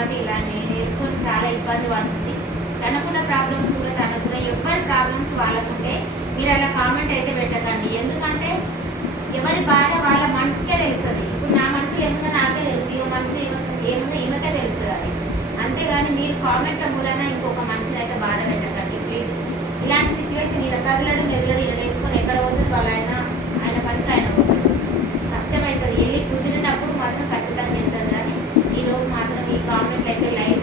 కాబట్టి ఇలా నేను వేసుకొని చాలా ఇబ్బంది పడుతుంది. తనకున్న ప్రాబ్లమ్స్ కూడా తనకున్న ఎవరి ప్రాబ్లమ్స్ వాళ్ళకుంటే మీరు అలా కామెంట్ అయితే పెట్టకండి. ఎందుకంటే ఎవరి బాధ వాళ్ళ మనసుకే తెలుస్తుంది. ఇప్పుడు నా మనసు ఏముందో నాకే తెలుసు, ఈమె మనసు ఏముందో ఈమెకే తెలుస్తుంది. అది అంతేగాని మీరు కామెంట్ల మూలన ఇంకొక మనిషిని అయితే బాధ పెట్టకండి ప్లీజ్. ఇలాంటి సిచ్యువేషన్ ఇలా కదలడం ఎదురడం ఇలా వేసుకొని ఎక్కడ పోతుంది వాళ్ళు ఆయన పనికి ఆయన పోతుంది. కష్టమవుతుంది. వెళ్ళి కుదిరినప్పుడు మాత్రం ఖచ్చితంగా వెళ్తుంది. కానీ ఈరోజు మాత్రం ఈ కామెంట్లు అయితే లైవ్